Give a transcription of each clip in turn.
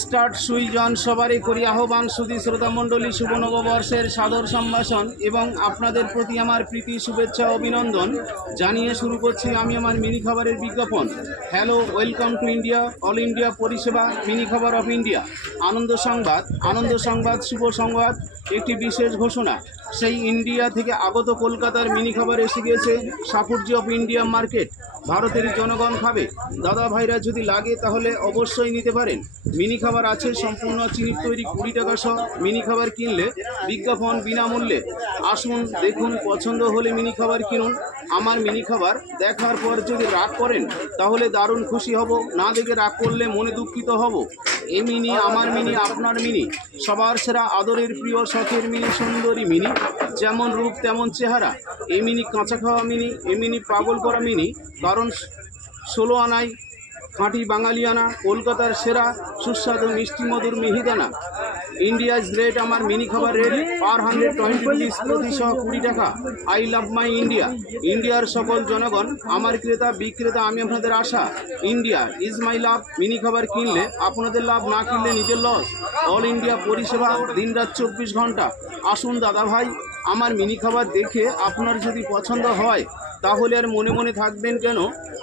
Start সুইজন সবারই করি আহ্বান সুধী শ্রোতা মণ্ডলী শুভ নববর্ষের সাদর সম্ভাষণ এবং আপনাদের প্রতি আমার প্রীতি শুভেচ্ছা অভিনন্দন জানিয়ে শুরু করছি আমি আমার মিনি খাবারের বিজ্ঞাপন। Hello, welcome to India, all India পরিষেবা মিনি খাবার অফ ইন্ডিয়া। আনন্দ সংবাদ শুভ সংবাদ, একটি বিশেষ ঘোষণা। সেই ইন্ডিয়া থেকে আগত কলকাতার মিনি খাবার এসে গিয়েছে সাফুর্জি অফ ইন্ডিয়া মার্কেট। ভারতের জনগণ খাবে, দাদা ভাইরা যদি লাগে তাহলে অবশ্যই নিতে পারেন। মিনি খাবার আছে সম্পূর্ণ চিনির তৈরি 20 টাকা সহ। মিনি খাবার কিনলে বিজ্ঞাপন বিনামূল্যে। আসুন দেখুন, পছন্দ হলে মিনি খাবার কিনুন। আমার মিনি খাবার দেখার পর যদি রাগ করেন তাহলে দারুণ খুশি হব, না দেখে রাগ করলে মনে দুঃখিত হব। এই মিনি আমার মিনি, আপনার মিনি, সবার সেরা আদরের প্রিয় শখের মিনি, সুন্দরী মিনি, যেমন রূপ তেমন চেহারা। এই মিনি কাঁচা খাওয়া মিনি, এই মিনি পাগল করা মিনি, কারণ 16 আনায় খাঁটি বাঙালিয়ানা, কলকাতার সেরা সুস্বাদু মিষ্টি মধুর মিহিদানা। ইন্ডিয়াজ রেট আমার মিনি খাবার রেট পার 120 রুপিস প্রতি সহ 20 টাকা। I love my India. ইন্ডিয়ার সকল জনগণ আমার ক্রেতা বিক্রেতা, আমি আপনাদের আশা। India is my love. Mini খাবার কিনলে আপনাদের লাভ, না কিনলে নিজের লস। অল ইন্ডিয়া পরিষেবা, দিনরাত 24 ঘন্টা। আসুন দাদা ভাই, আমার মিনি খাবার দেখে আপনার যদি পছন্দ হয় তাহলে আর মনে মনে থাকবেন কেন?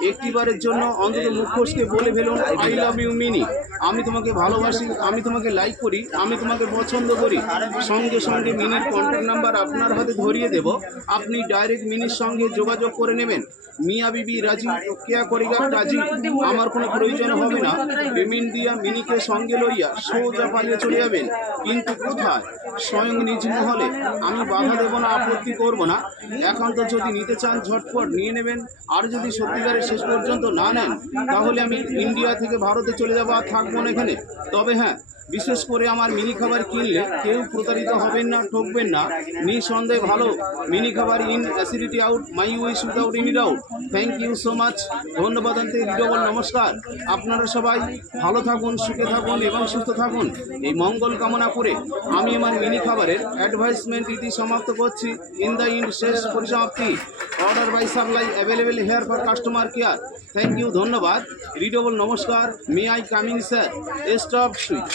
একটিবারের জন্য অন্তত মুখ ফসকে বলে ফেলুন, আই লাভ ইউ মিনি। আমি তোমাকে ভালোবাসি, আমি তোমাকে লাইক করি, আমি তোমাকে পছন্দ করি। সঙ্গে সঙ্গে মিনির কন্ট্যাক্ট নাম্বার আপনার হাতে ধরিয়ে দেব। আপনি ডাইরেক্ট মিনির সঙ্গে যোগাযোগ করে নেবেন। মিয়া বিবি রাজি, কেয়া করিগা রাজি। আমার কোনো প্রয়োজন হবে না। পেমেন্ট দিয়া মিনিকে সঙ্গে লইয়া সোজা পালিয়ে চলে যাবেন। কিন্তু কোথায়? স্বয়ং নিজ মহলে। আমি বাধা দেব না, আপত্তি করব না। এখন তো যদি নিতে চান ঝটপট নিয়ে নেবেন, আর যদি সত্যিকারের শেষ পর্যন্ত না নেন তাহলে আমি ইন্ডিয়া থেকে ভারতে চলে যাবো, আর থাকবো না এখানে। তবে হ্যাঁ, বিশেষ করে আমার মিনি খাবার কিনলে কেউ প্রতারিত হবেন না, ঠকবেন না, নিঃসন্দেহে ভালো মিনি খাবার। In acidity out, my wish without any doubt. Thank you so much. ধন্যবাদ আনতে রিডবল নমস্কার। আপনারা সবাই ভালো থাকুন, সুখে থাকুন এবং সুস্থ থাকুন, এই মঙ্গল কামনা করে আমি আমার মিনি খাবারের অ্যাডভাইসমেন্ট ইতি সমাপ্ত করছি। ইন দ্য ইন্ড, শেষ পরিসমাপ্তি। Order by supply available here for customer care. Thank you, ধন্যবাদ, রিডবল নমস্কার। May I coming sir? Stop switch.